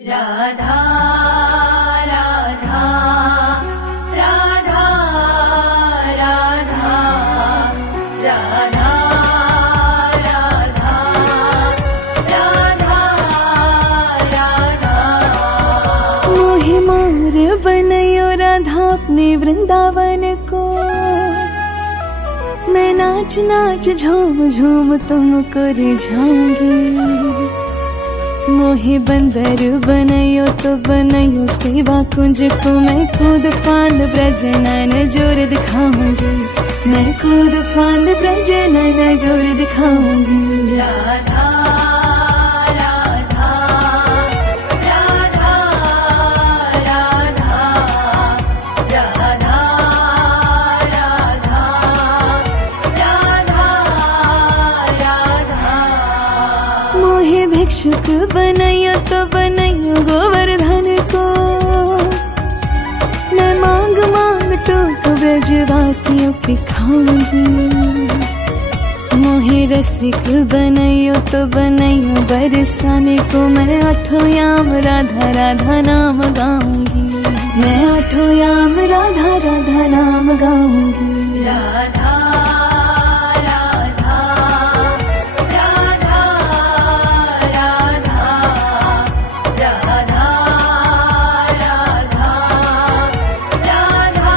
राधा राधा राधा राधा राधा राधा राधा राधा। मोहे मोर बनयो राधा अपने वृंदावन को, मैं नाच नाच झूम झूम तुमको रिझाऊंगी। मोहे बंदर बनयो तो बनयो सेवा कुंज को, मैं कूद फांद ब्रज नैन जोर दिखाऊंगी। मैं कूद फांद ब्रज नैन जोर दिखाऊंगी। राधा राधा राधा राधा राधा राधा राधा। मोहे भिक्षुक बनयो तो बनयो गोवर्धन को, मैं मांग मांग टोक ब्रजवासियों के खाऊंगी। मोहे रसिक बनयो तो बनयो बरसाने को, मैं आठों याम राधा राधा नाम गाऊंगी। मैं आठों याम राधा राधा नाम गाऊंगी। राधा राधा राधा राधा राधा राधा राधा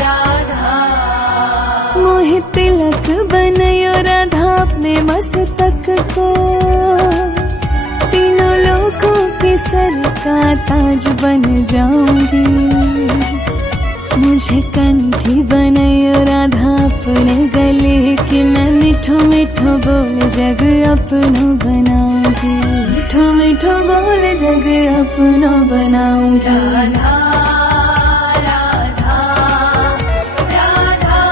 राधा। मोहे तिलक बनयो राधा अपने मस्तक को, तीनों लोगों के सर का ताज बन जाऊंगी। मुझे कंठी बनयो राधा अपने गले की, मैं मिठो मिठो बोल जग अपनो बनाऊंगी। मिठो मिठो बोल जग अपनो बनाऊंगी। राधा राधा राधा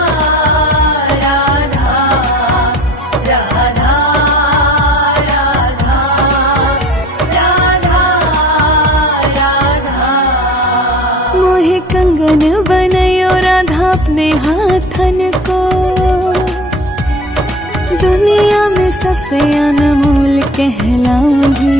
राधा राधा राधा राधा राधा। मोहे कंगन बनयो राधा अपने हाथन को, दुनिया में सबसे अनमोल कहलाऊंगी।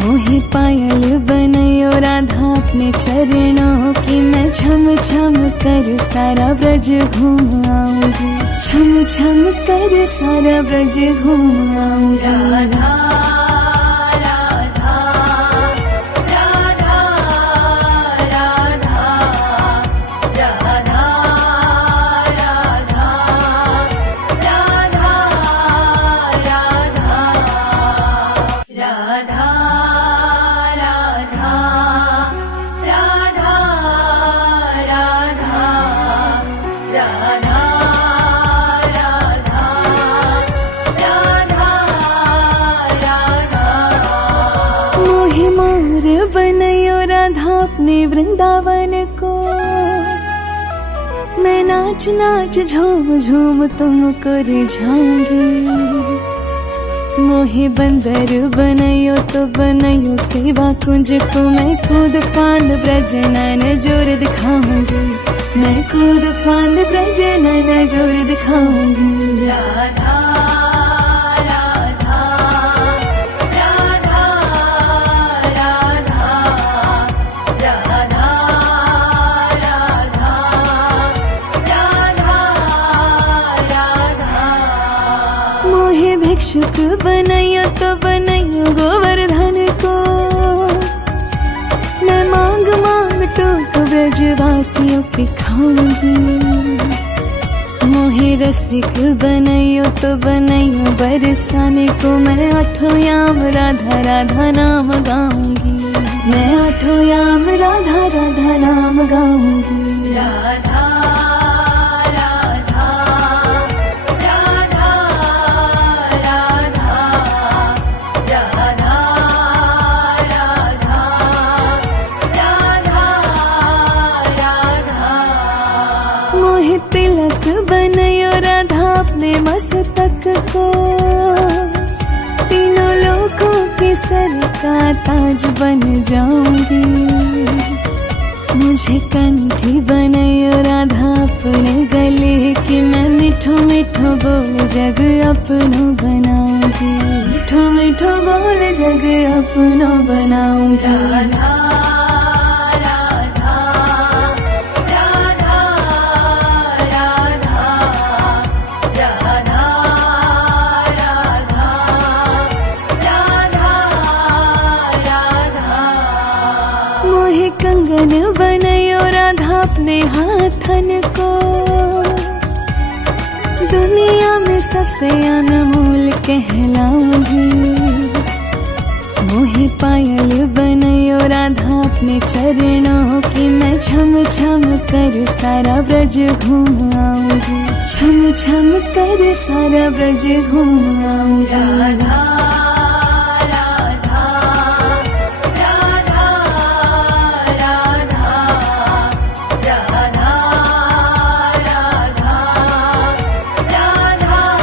मोहे पायल बनयो राधा अपने चरणों की, मैं छम छम कर सारा ब्रज घूम आऊंगी। छम छम कर सारा ब्रज घूम आऊंगी। राधा राधा राधा राधा राधा राधा राधा राधा राधा राधा राधा राधा मोहे मोर बनयो राधा अपने वृंदावन को, मैं नाच नाच झूम झूम तुमको रिझाऊंगी। मोहे बंदर बनयो तो बनयो सेवा कुंज को, मैं कूद फांद ब्रज नैन जोर दिखाऊंगी। मैं कूद फांद ब्रज नैन जोर दिखाऊंगी। राधा राधा राधा राधा राधा राधा राधा। मोहे भिक्षुक बनयो तो बनयो गोवर्धन को, मैं मांग मांग टोक ब्रजवासियों के खाऊंगी। मोहे रसिक बनयो तो बनयो बरसाने को, मैं आठों याम राधा राधा नाम गाऊंगी। मैं आठों याम राधा राधा नाम गाऊंगी। राधा राधा राधा राधा राधा राधा राधा। मोहे तिलक बनयो राधा अपने मस्तक को, तीनों लोगों के सर का ताज बन जाऊंगी। मुझे कंठी बनयो राधा अपने गले की, मैं मिठो मिठो बोल जग अपनो बनाऊंगी। मिठो मिठो बोल जग अपना बनाऊंगी। राधा राधा राधा राधा राधा राधा राधा राधा। मोहे कंगन बनायो राधा अपने हाथन को, दुनिया में सबसे अनमोल कहलाऊंगी। मोहे पायल बनायो राधा अपने चरणों की, मैं छम छम कर सारा ब्रज घूम आऊंगी। छम छम कर सारा ब्रज घूम आऊंगी। राधा राधा राधा राधा राधा राधा राधा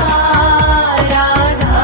राधा।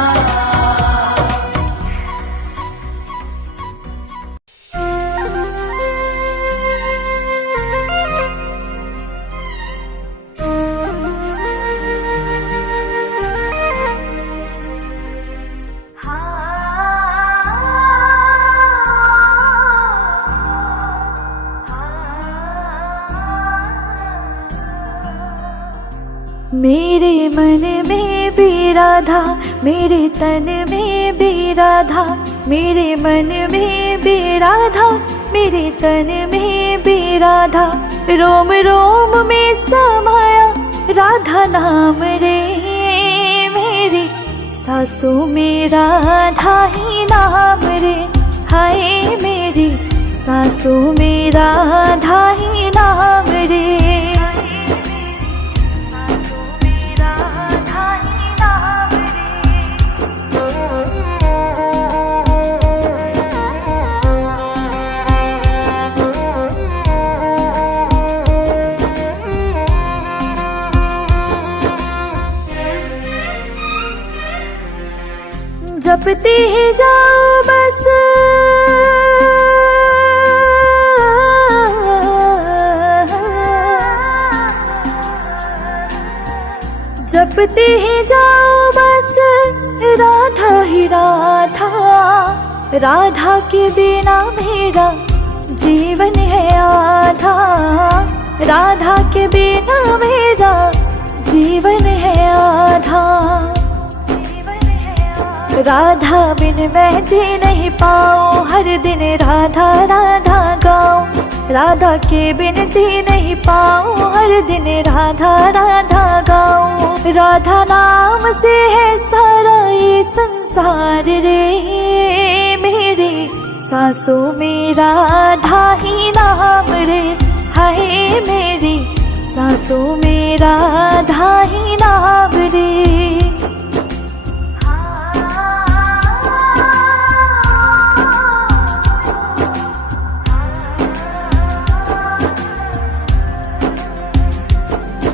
मेरे मन में भी राधा, मेरे तन में भी राधा, मेरे मन में भी राधा, मेरे तन में भी राधा, रोम रोम में समाया राधा नाम रे। मेरी सासों में राधा ही नाम रे, हाय मेरी सासों में राधा ही नाम रे। जपते ही जाओ बस जपते ही जाओ बस राधा ही राधा। राधा के बिना मेरा जीवन है आधा, राधा के बिना मेरा जीवन है आधा। राधा बिन मैं जी नहीं पाऊं, हर दिन राधा राधा गाऊं। राधा के बिन जी नहीं पाऊं, हर दिन राधा राधा गाऊं। राधा नाम से है सारा ये संसार रे, मेरे सांसों में राधा ही नाम रे, हाय मेरी सांसों में राधा ही नाम रे।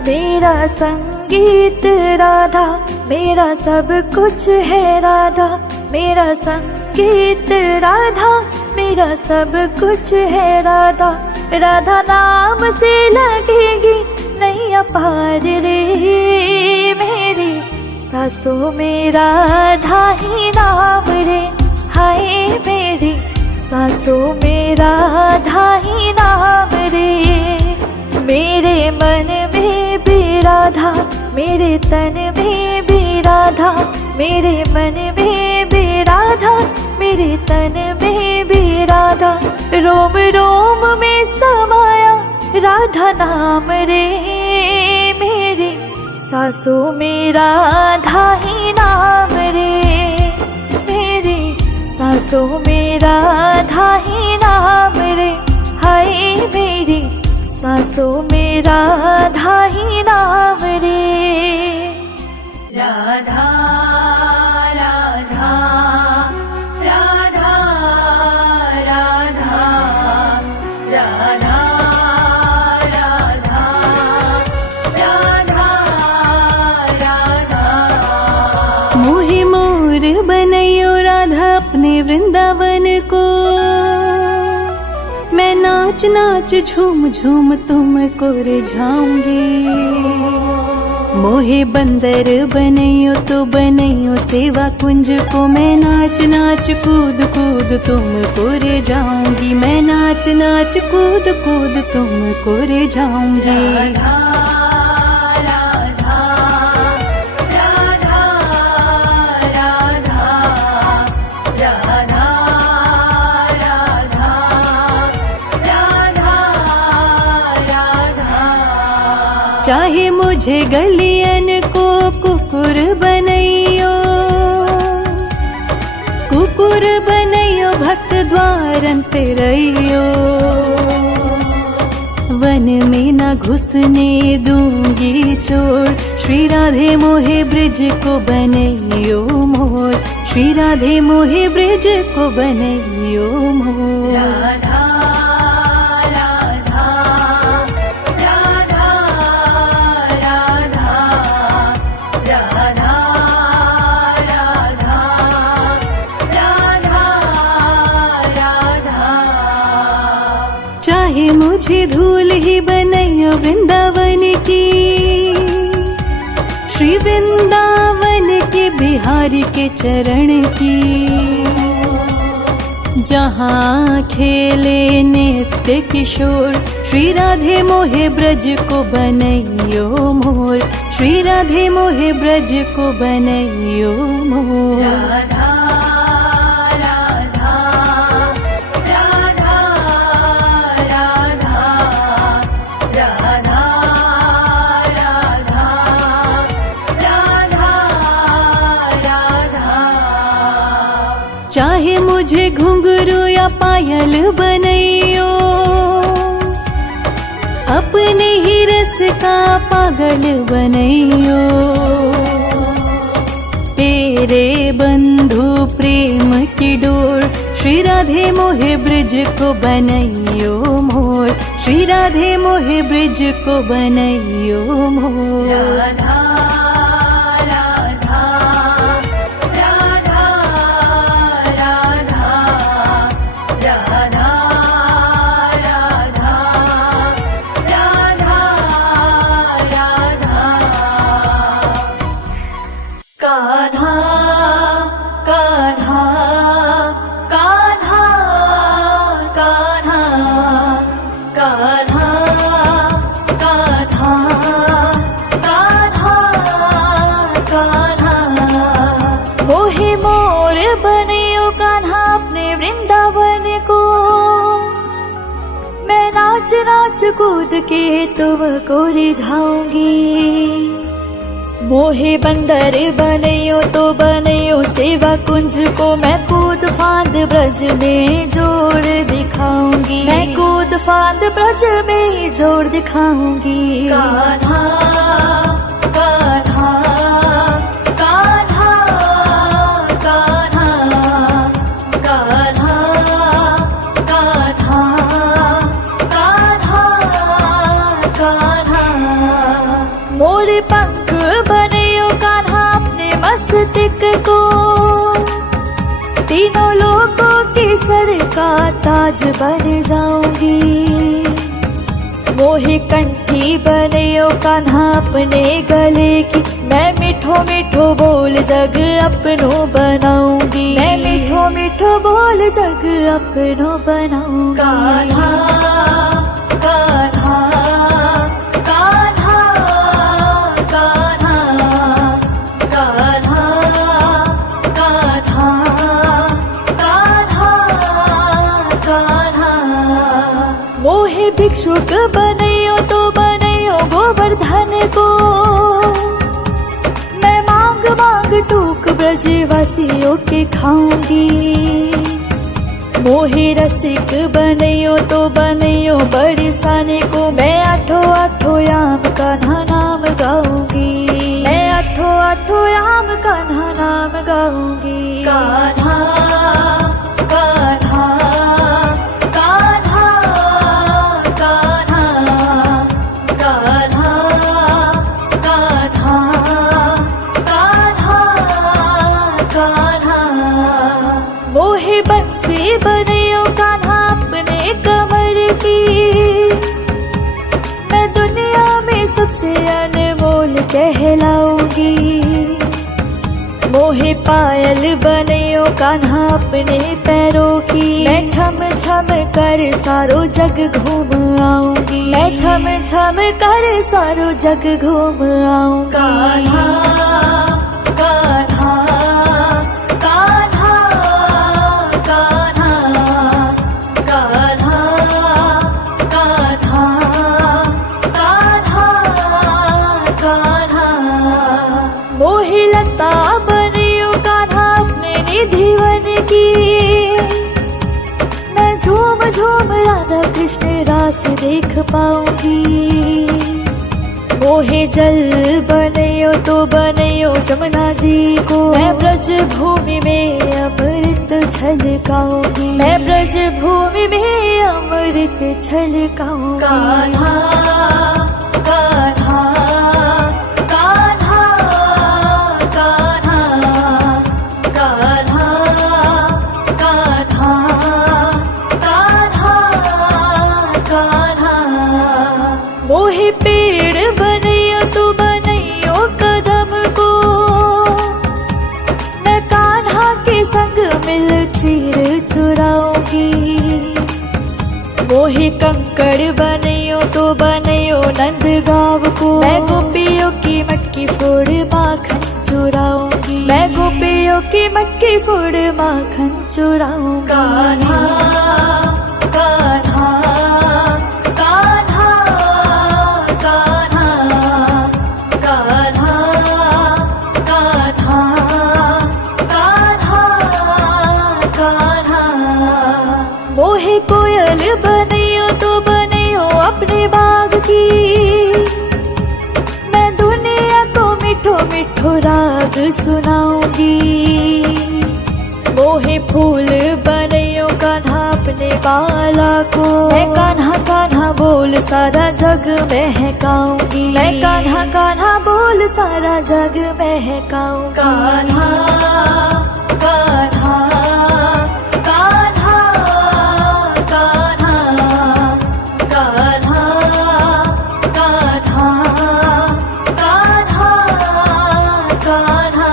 मेरा संगीत राधा, मेरा सब कुछ है राधा। मेरा संगीत राधा, मेरा सब कुछ है राधा। राधा नाम से लगेगी नैया पार रे, मेरी सांसों में राधा ही नाम रे, हाय मेरी सांसों में राधा ही नाम रे। मेरे मन में भी राधा, मेरे तन में भी राधा, मेरे मन में भी राधा, मेरे तन में भी राधा। रोम रोम में समाया राधा नाम रे, मेरे सांसों में राधा ही नाम रे, मेरे सांसों में राधा ही नाम रे, हाय मेरी सांसों में राधा ही नाम रे। राधा राधा राधा राधा राधा राधा राधा राधा। मोहे मोर बनैयो राधा अपने वृंदावन को, मैं नाच नाच झूम झूम तुमको रिझाऊंगी। मोहे बंदर बनैयो तो बनैयो सेवा कुंज को, मैं नाच नाच कूद कूद तुमको रे जाऊंगी, मैं नाच नाच कूद कूद तुमको रे जाऊंगी। राधा राधा राधा राधा राधा राधा राधा राधा। चाहे मुझे गलियन को कुकुर बनैयो, कुकुर बनैयो भक्त द्वारन पे रहियो, वन में न घुसने दूंगी चोर, श्री राधे मोहे ब्रिज को बनैयो मोर, श्री राधे मोहे ब्रिज को बनैयो मोर। राधा राधा राधा राधा राधा राधा राधा राधा। चाहे मुझे धूल ही बनैयो वृंदावन की, श्री वृंदावन के बिहारी के चरण की, जहाँ खेले नित्य किशोर, श्री राधे मोहे ब्रज को बनैयो मोर, श्री राधे मोहे ब्रज को बनैयो मोर। राधा राधा राधा राधा राधा राधा राधा। चाहे मुझे घुंघरू या पायल बनैयो, अपने ही रस का पागल बनैयो, तेरे बंधु प्रेम की डोर, श्री राधे मोहे ब्रिज को बनैयो मोर, श्री राधे मोहे ब्रिज को बनैयो मोर। राधा राधा राधा राधा राधा राधा राधा राधा। कान्हा कान्हा कान्हा कान्हा कान्हा कान्हा कान्हा कान्हा। मोहे मोर बनियो कान्हा अपने वृंदावन को, मैं नाच नाच कूद के तुमको रिझाऊंगी। मोहे बंदर बनैयो तो बनैयो सेवा कुंज को, मैं कूद फांद ब्रज में जोड़ दिखाऊंगी, मैं कूद फांद ब्रज में जोड़ दिखाऊंगी। कान्हा कान्हा कान्हा कान्हा कान्हा कान्हा कान्हा कान्हा। मोरे पंख बनैयो कान्हा अपने मस्तक को, तीनों लोगों के सर का ताज बन जाऊंगी। मोहे कंठी बनैयो कान्हा अपने गले की, मैं मिठो मिठो बोल जग अपनो बनाऊंगी, मैं मिठो मिठो बोल जग अपनो बनाऊंगी। कान्हा कान्हा कान्हा कान्हा कान्हा कान्हा कान्हा कान्हा। मोहे भिक्षुक बनैयो तो बनैयो गोवर्धन को, मैं मांग मांग टूक ब्रजवासियों के खाऊंगी। मोहे रसिक बनैयो तो बनैयो बड़ी साने को, मैं आठों आठों याम कान्हा नाम गाऊंगी, मैं आठों आठों याम कान्हा नाम गाऊंगी। कान्हा कान्हा कान्हा कान्हा कान्हा कान्हा कान्हा कान्हा। मोहे बंसी बनैयो कान्हा अपने कमर की, मैं दुनिया में सबसे अनमोल कहलाऊंगी। मोहे पायल बनयो कान्हा अपने पैरों की, मैं छम छम कर सारो जग घूम आऊंगी। मैं छम छम कर सारो जग घूम आऊंगी। कान्हा कान्हा कान्हा कान्हा कान्हा कान्हा कान्हा कान्हा मोहे लता बनियो कान्हा अपने निधि बन की, मैं झूम झूम राधा कृष्ण रास देख पाऊंगी। मोहे जल बनयो तो बनयो जमुना जी को, मैं ब्रज भूमि में अमृत छलकाऊंगी। मैं ब्रज भूमि में अमृत छलकाऊंगी। कान्हा कान्हा कान्हा कान्हा कान्हा कान्हा कान्हा कान्हा मोहे पेड़ बनयो तो बनयो कदम को, मैं कान्हा के संग मिल चीर चुराऊंगी। मोहे कंकड़ बनयो तो बनयो नंद गाँव को, मैं गोपियों की मटकी फोड़ माखन चुराऊंगी। मैं गोपियों की मटकी फोड़ माखन चुराऊंगी। कान्हा कान्हा कान्हा कान्हा कान्हा कान्हा कान्हा कान्हा मोहे कोयल बनयो तो बनयो अपने बाग की, मैं दुनिया को मिठो मिठो राग सुनाऊंगी। मोहे फूल बनयो कान्हा अपने बाला को, मैं कान्हा कान्हा बोल सारा जग महकाऊंगी। मैं कान्हा कान्हा बोल सारा जग महकाऊंगी। कान्हा कान्हा कान्हा कान्हा कान्हा कान्हा कान्हा कान्हा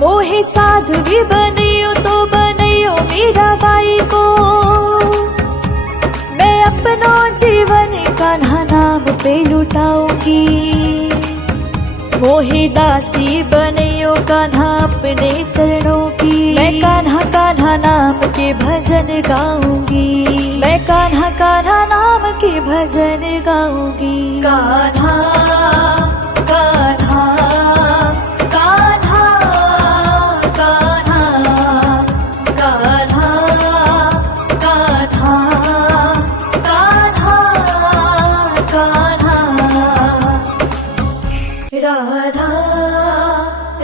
मोहे साध्वी बनयो तो बनयो मीराबाई को, मैं अपनो जीवन कान्हा नाम पे लुटाऊंगी। मोहे दासी बनयो कान्हा अपने चरणों की, मैं कान्हा कान्हा नाम के भजन गाऊंगी। मैं कान्हा कान्हा नाम के भजन गाऊंगी। कान्हा कान्हा कान्हा कान्हा कान्हा कान्हा कान्हा कान्हा राधा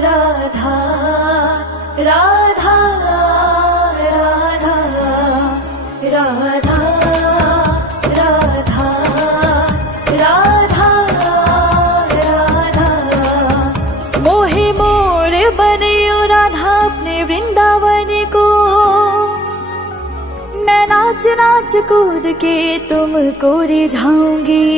राधा राधा राधा राधा राधा राधा राधा मोहे मोर बनयो राधा अपने वृंदावन को, मैं नाच नाच कूद के तुमको रिझाऊंगी।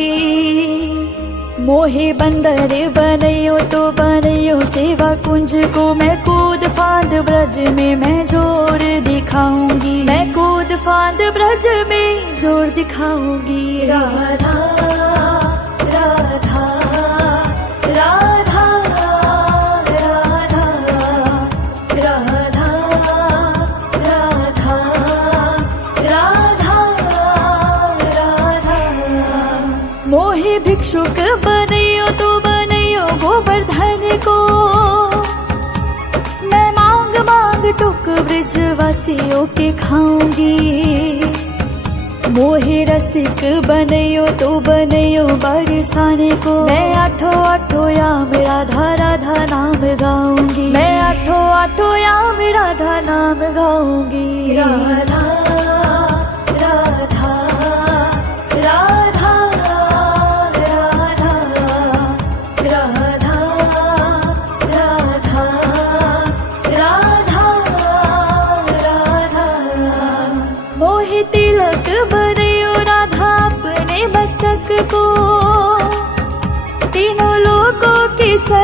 मोहे बंदर बनयो तो बनयो सेवा कुंज को, मैं कूद फांद ब्रज में मैं जोर दिखाऊंगी। मैं कूद फांद ब्रज में जोर दिखाऊंगी। राधा राधा राधा राधा राधा राधा राधा राधा मोहे भिक्षुक बनयो तो बनयो गोवर्धन को, मैं मांग मांग टुक ब्रज वासियों के खाऊंगी। मोहे रसिक बनयो तो बनयो बरसाने को, मैं आठो आठो याम राधा राधा नाम गाऊंगी। मैं आठो आठो याम राधा नाम गाऊंगी। राधा राधा राधा राधा राधा राधा राधा राधा मोहे तिलक बनयो राधा अपने मस्तक को, तीनों लोग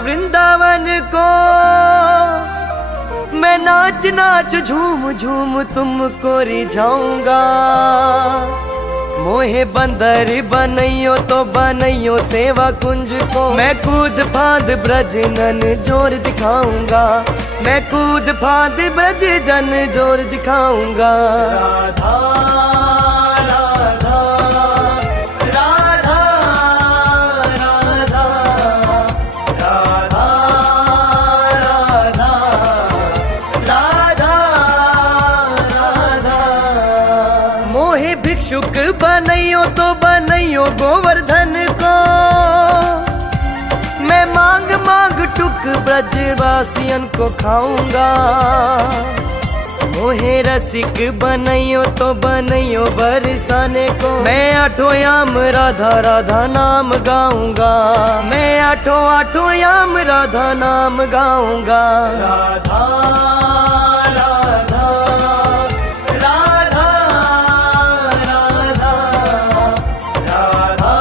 वृंदावन को मैं नाच नाच झूम झूम तुमको रिझाऊंगा। मोहे बंदर बनइयो तो बनइयो सेवा कुंज को मैं कूद फांद ब्रज नन जोर दिखाऊंगा। मैं कूद फांद ब्रज जन जोर दिखाऊंगा। राधा राधा राधा राधा राधा राधा राधा राधा। मोहे भिक्षुक बनइयो तो बनइयो गोवर्धन को मैं मांग मांग टुक ब्रजवासियन को खाऊंगा। मोहे रसिक बनइयो तो बनइयो बरसाने को मैं आठों याम राधा राधा नाम गाऊंगा। मैं आठों आठों याम राधा नाम गाऊंगा। राधा राधा राधा राधा राधा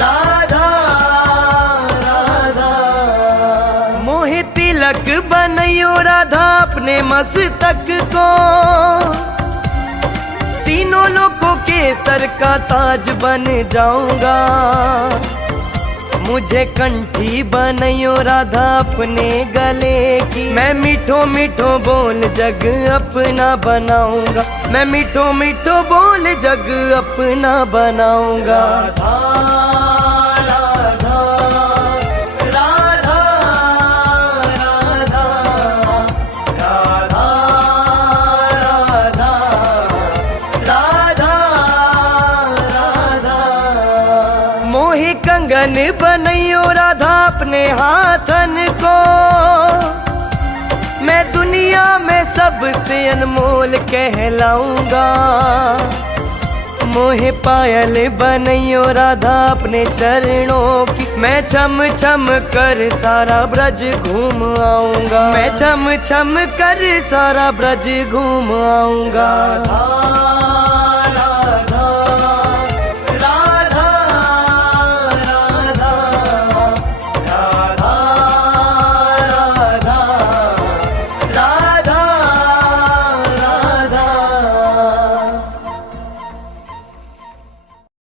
राधा राधा। मोहे तिलक बनइयो राधा अपने मस्तक को तीनों लोगों के सर का ताज बन जाऊंगा। मुझे कंठी बनइयो राधा अपने गले की मैं मीठो मीठो बोल जग अपना बनाऊंगा। मैं मीठो मीठो बोल जग अपना बनाऊंगा। राधा राधा राधा राधा राधा राधा राधा। मोहे कंगन बनइयो राधा अपने हाथन को मैं दुनिया में सबसे अनमोल कहलाऊंगा। मोहे पायल बनइयो राधा अपने चरणों की मैं छम छम कर सारा ब्रज घूम आऊंगा। मैं छम छम कर सारा ब्रज घूम आऊंगा।